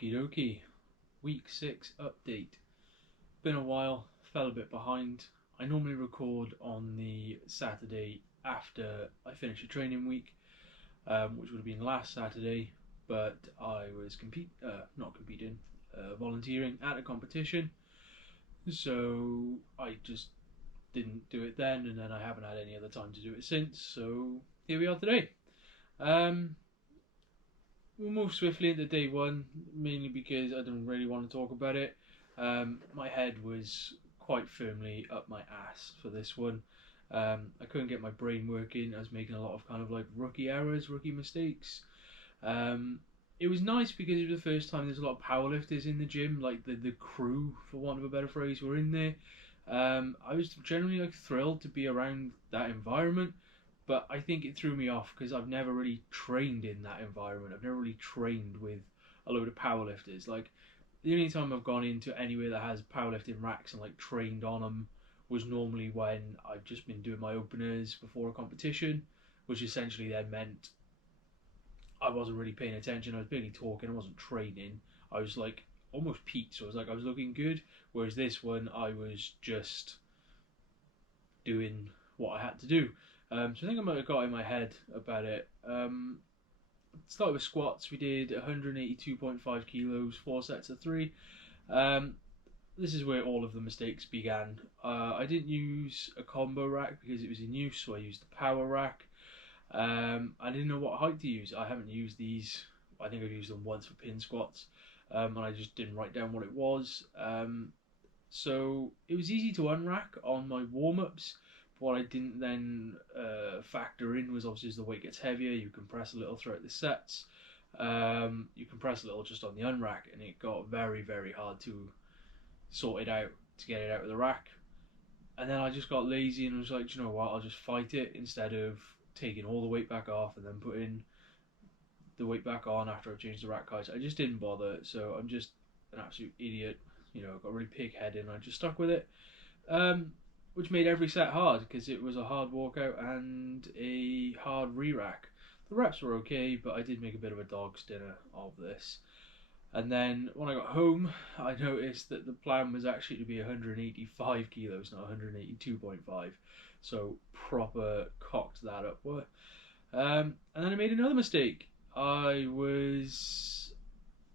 Okie dokie. Week 6 update. Been a while, fell a bit behind. I normally record on the Saturday after I finish a training week, which would have been last Saturday, but I was volunteering at a competition, so I just didn't do it then, and then I haven't had any other time to do it since, so here we are today. We'll move swiftly into day one, mainly because I don't really want to talk about it. My head was quite firmly up my ass for this one. I couldn't get my brain working. I was making a lot of kind of like rookie errors, rookie mistakes. It was nice because it was the first time there's a lot of powerlifters in the gym, like the crew, for want of a better phrase, were in there. I was generally like thrilled to be around that environment. But I think it threw me off because I've never really trained in that environment. I've never really trained with a load of powerlifters. Like, the only time I've gone into anywhere that has powerlifting racks and like trained on them was normally when I've just been doing my openers before a competition, which essentially then meant I wasn't really paying attention. I was barely talking. I wasn't training. I was like almost peaked, so I was looking good. Whereas this one, I was just doing what I had to do. So I think I might have got in my head about it. Started with squats. We did 182.5 kilos, 4 sets of 3. This is where all of the mistakes began. I didn't use a combo rack because it was in use, so I used the power rack. I didn't know what height to use. I haven't used these. I think I've used them once for pin squats, and I just didn't write down what it was. So it was easy to unrack on my warm-ups. What I didn't then factor in was obviously as the weight gets heavier, you compress a little throughout the sets. You compress a little just on the unrack, and it got very, very hard to sort it out, to get it out of the rack. And then I just got lazy and was like, do you know what, I'll just fight it instead of taking all the weight back off and then putting the weight back on after I've changed the rack height. I just didn't bother, so I'm just an absolute idiot. You know, got really pig-headed and I just stuck with it. Which made every set hard because it was a hard walkout and a hard re-rack. The reps were okay, but I did make a bit of a dog's dinner of this. And then when I got home, I noticed that the plan was actually to be 185 kilos, not 182.5. So proper cocked that up. And then I made another mistake. I was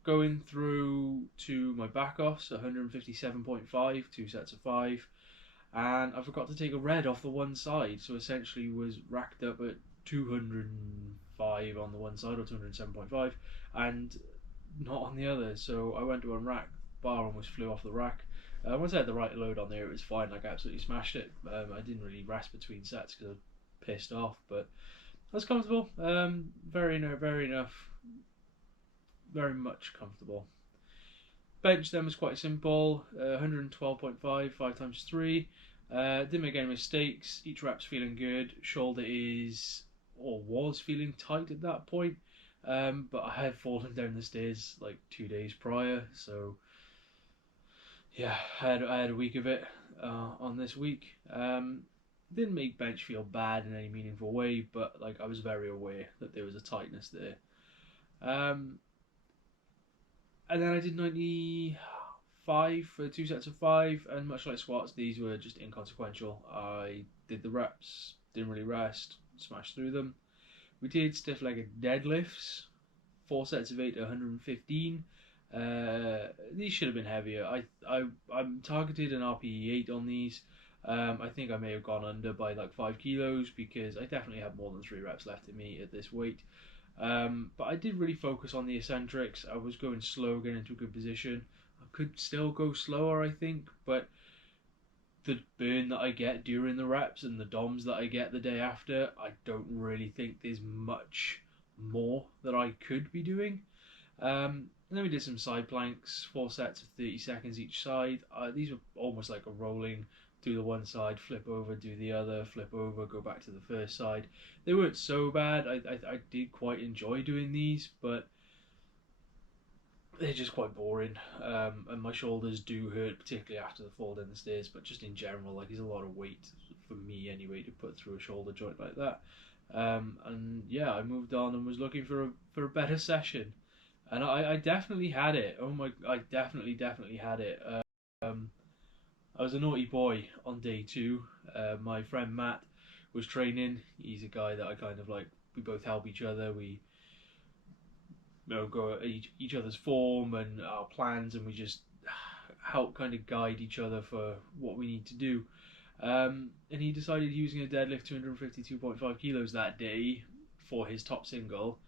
going through to my back offs, 157.5, 2 sets of 5. And I forgot to take a red off the one side, so essentially was racked up at 205 on the one side, or 207.5, and not on the other. So I went to unrack, bar almost flew off the rack. Once I had the right load on there, it was fine, like I absolutely smashed it. I didn't really rest between sets because I was pissed off, but I was comfortable. Very much comfortable. Bench then was quite simple, 112.5, 5 times 3. Didn't make any mistakes. Each rep's feeling good. Shoulder is, or was feeling tight at that point. But I had fallen down the stairs like 2 days prior, so yeah, I had a week of it on this week. Didn't make bench feel bad in any meaningful way, but like I was very aware that there was a tightness there. And then I did 95 for 2 sets of 5, and much like squats, these were just inconsequential. I did the reps, didn't really rest, smashed through them. We did stiff-legged deadlifts, 4 sets of 8 to 115. These should have been heavier. I'm targeted an RPE 8 on these. I think I may have gone under by like 5 kilos because I definitely have more than 3 reps left in me at this weight. But I did really focus on the eccentrics. I was going slow, getting into a good position. I could still go slower, I think, but the burn that I get during the reps and the DOMs that I get the day after, I don't really think there's much more that I could be doing. And then we did some side planks, 4 sets of 30 seconds each side. These were almost like a rolling, do the one side, flip over, do the other, flip over, go back to the first side. They weren't so bad. I did quite enjoy doing these, but they're just quite boring. And my shoulders do hurt, particularly after the fall down the stairs, but just in general, like, there's a lot of weight, for me anyway, to put through a shoulder joint like that. And yeah, I moved on and was looking for a better session. and I definitely had it. Oh my, I definitely had it. Um, I was a naughty boy on day two. My friend Matt was training. He's a guy that I kind of like. We both help each other. We go at each other's form and our plans, and we just help kind of guide each other for what we need to do. And he decided using a deadlift 252.5 kilos that day for his top single,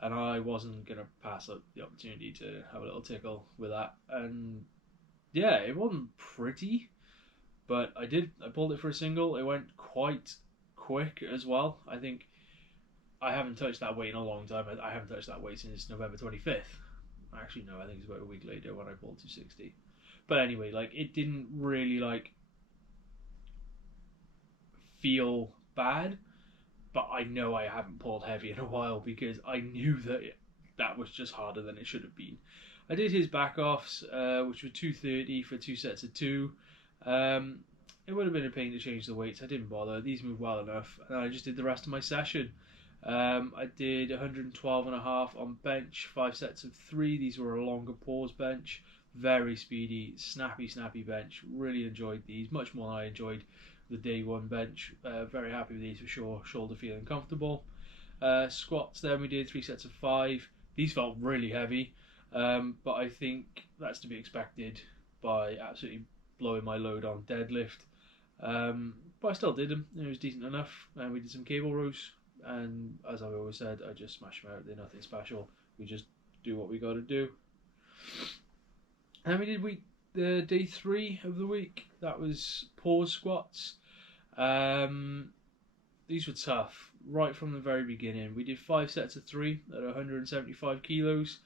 and I wasn't gonna pass up the opportunity to have a little tickle with that. And yeah, it wasn't pretty, but I did. I pulled it for a single. It went quite quick as well. I think I haven't touched that weight in a long time. I haven't touched that weight since November 25th. Actually, no, I think it's about a week later when I pulled 260. But anyway, like it didn't really like feel bad, but I know I haven't pulled heavy in a while because I knew that that was just harder than it should have been. I did his back offs, which were 230 for 2 sets of two. Um, it would have been a pain to change the weights. I didn't bother. These moved well enough, and I just did the rest of my session. I did 112 and a half on bench, 5 sets of three. These were a longer pause bench, very speedy, snappy bench. Really enjoyed these, much more than I enjoyed the day one bench. Very happy with these for sure. Shoulder feeling comfortable. Squats, then we did 3 sets of five. These felt really heavy, but I think that's to be expected by absolutely blowing my load on deadlift. But I still did them. It was decent enough. And we did some cable rows. And as I've always said, I just smash them out. They're nothing special. We just do what we got to do. And we did the day three of the week. That was pause squats. These were tough right from the very beginning. We did 5 sets of three at 175 kilos.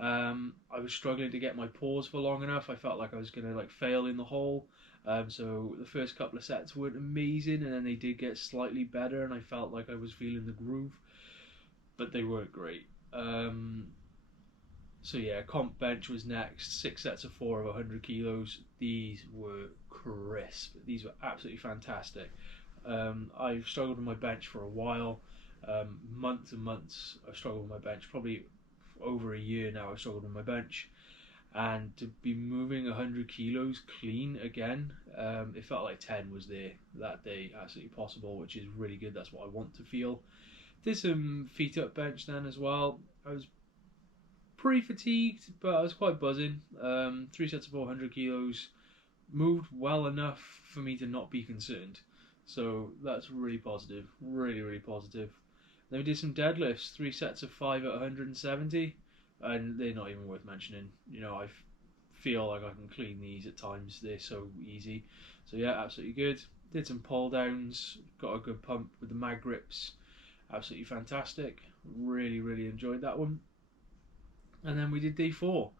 I was struggling to get my pause for long enough. I felt like I was gonna like fail in the hole. So the first couple of sets weren't amazing, and then they did get slightly better, and I felt like I was feeling the groove, but they weren't great. So yeah, comp bench was next. 6 sets of four of 100 kilos. These were crisp. These were absolutely fantastic. I've struggled with my bench for a while, months and months. I've struggled with my bench, probably over a year now. I've struggled with my bench, and to be moving 100 kilos clean again, it felt like 10 was there that day, absolutely possible, which is really good. That's what I want to feel. Did some feet up bench then as well. I was pretty fatigued, but I was quite buzzing. 3 sets of 400 kilos, moved well enough for me to not be concerned. So that's really positive, really positive. Then we did some deadlifts, 3 sets of five at 170, and they're not even worth mentioning. You know, I feel like I can clean these at times. They're so easy. So yeah, absolutely good. Did some pull downs, got a good pump with the mag grips. Absolutely fantastic. Really enjoyed that one. And then we did day four.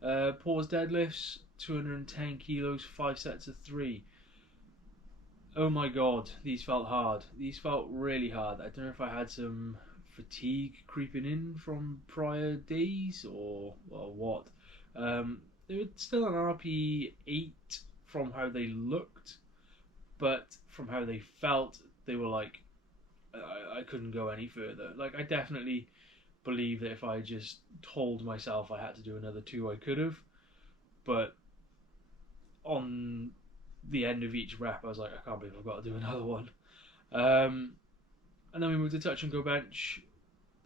Pause deadlifts, 210 kilos, 5 sets of three. Oh my god, these felt hard. These felt really hard. I don't know if I had some fatigue creeping in from prior days or what. They were still an RP 8 from how they looked, but from how they felt, they were like, I couldn't go any further. Like, I definitely believe that if I just told myself I had to do another two, I could have. But on the end of each rep, I was like, I can't believe I've got to do another one. And then we moved to touch and go bench.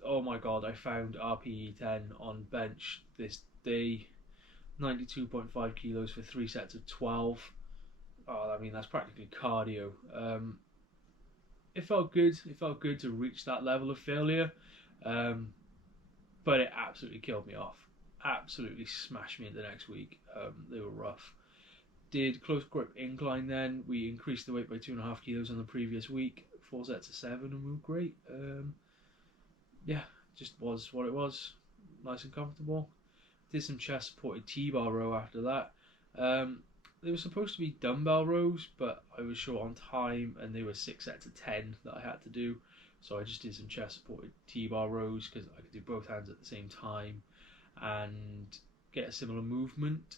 Oh my god, I found RPE 10 on bench this day. 92.5 kilos for 3 sets of 12. Oh, I mean, that's practically cardio. It felt good. It felt good to reach that level of failure. But it absolutely killed me off. Absolutely smashed me into next week. They were rough. Did close grip incline then. We increased the weight by 2.5 kilos on the previous week. 4 sets of seven, and we were great. Yeah, just was what it was. Nice and comfortable. Did some chest supported T-bar row after that. They were supposed to be dumbbell rows, but I was short on time, and they were 6 sets of 10 that I had to do. So I just did some chest supported T-bar rows because I could do both hands at the same time and get a similar movement.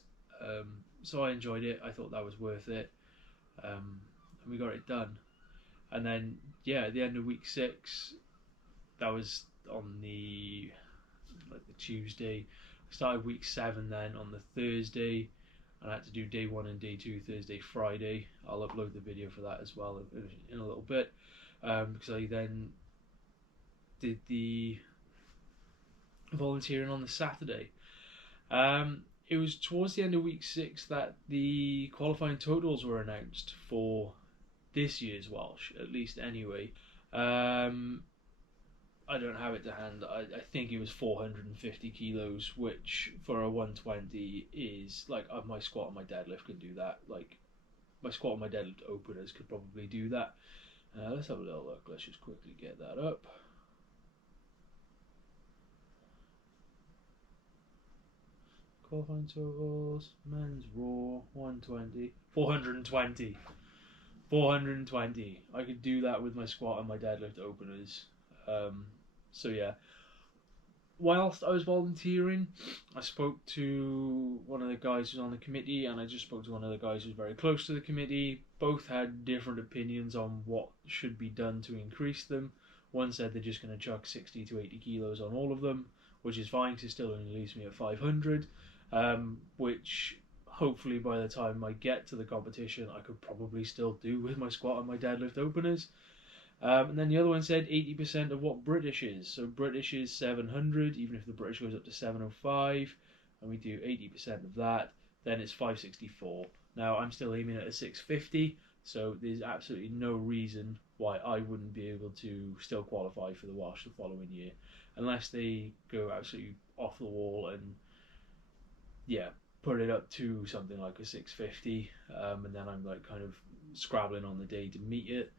So I enjoyed it. I thought that was worth it, and we got it done. And then yeah, at the end of week 6, that was on the like the Tuesday. I started week 7 then on the Thursday, and I had to do day 1 and day 2 Thursday, Friday. I'll upload the video for that as well in a little bit, because I then did the volunteering on the Saturday. It was towards the end of week 6 that the qualifying totals were announced for this year's Welsh, at least anyway. I don't have it to hand. I think it was 450 kilos, which for a 120 is like my squat and my deadlift can do that. Like my squat and my deadlift openers could probably do that. Let's have a little look. Let's just quickly get that up. Qualifying totals, men's raw 120, 420. 420. I could do that with my squat and my deadlift openers. So yeah, whilst I was volunteering, I spoke to one of the guys who's on the committee, and I just spoke to one of the guys who's very close to the committee. Both had different opinions on what should be done to increase them. One said they're just going to chuck 60 to 80 kilos on all of them, which is fine because it still only leaves me at 500, which hopefully by the time I get to the competition I could probably still do with my squat and my deadlift openers. And then the other one said 80% of what British is. So British is 700, even if the British goes up to 705, and we do 80% of that, then it's 564. Now I'm still aiming at a 650, so there's absolutely no reason why I wouldn't be able to still qualify for the Welsh the following year, unless they go absolutely off the wall and put it up to something like a 650, and then I'm like kind of scrabbling on the day to meet it.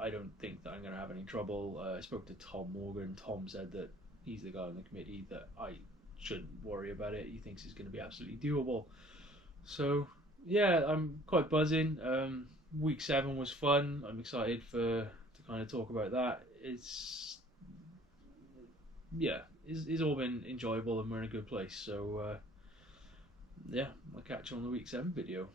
I don't think that I'm going to have any trouble. I spoke to Tom Morgan. Tom said that he's the guy on the committee that I shouldn't worry about it. He thinks it's going to be absolutely doable. So yeah, I'm quite buzzing. Week 7 was fun. I'm excited to kind of talk about that. It's all been enjoyable, and we're in a good place. So yeah, I'll catch you on the week 7 video.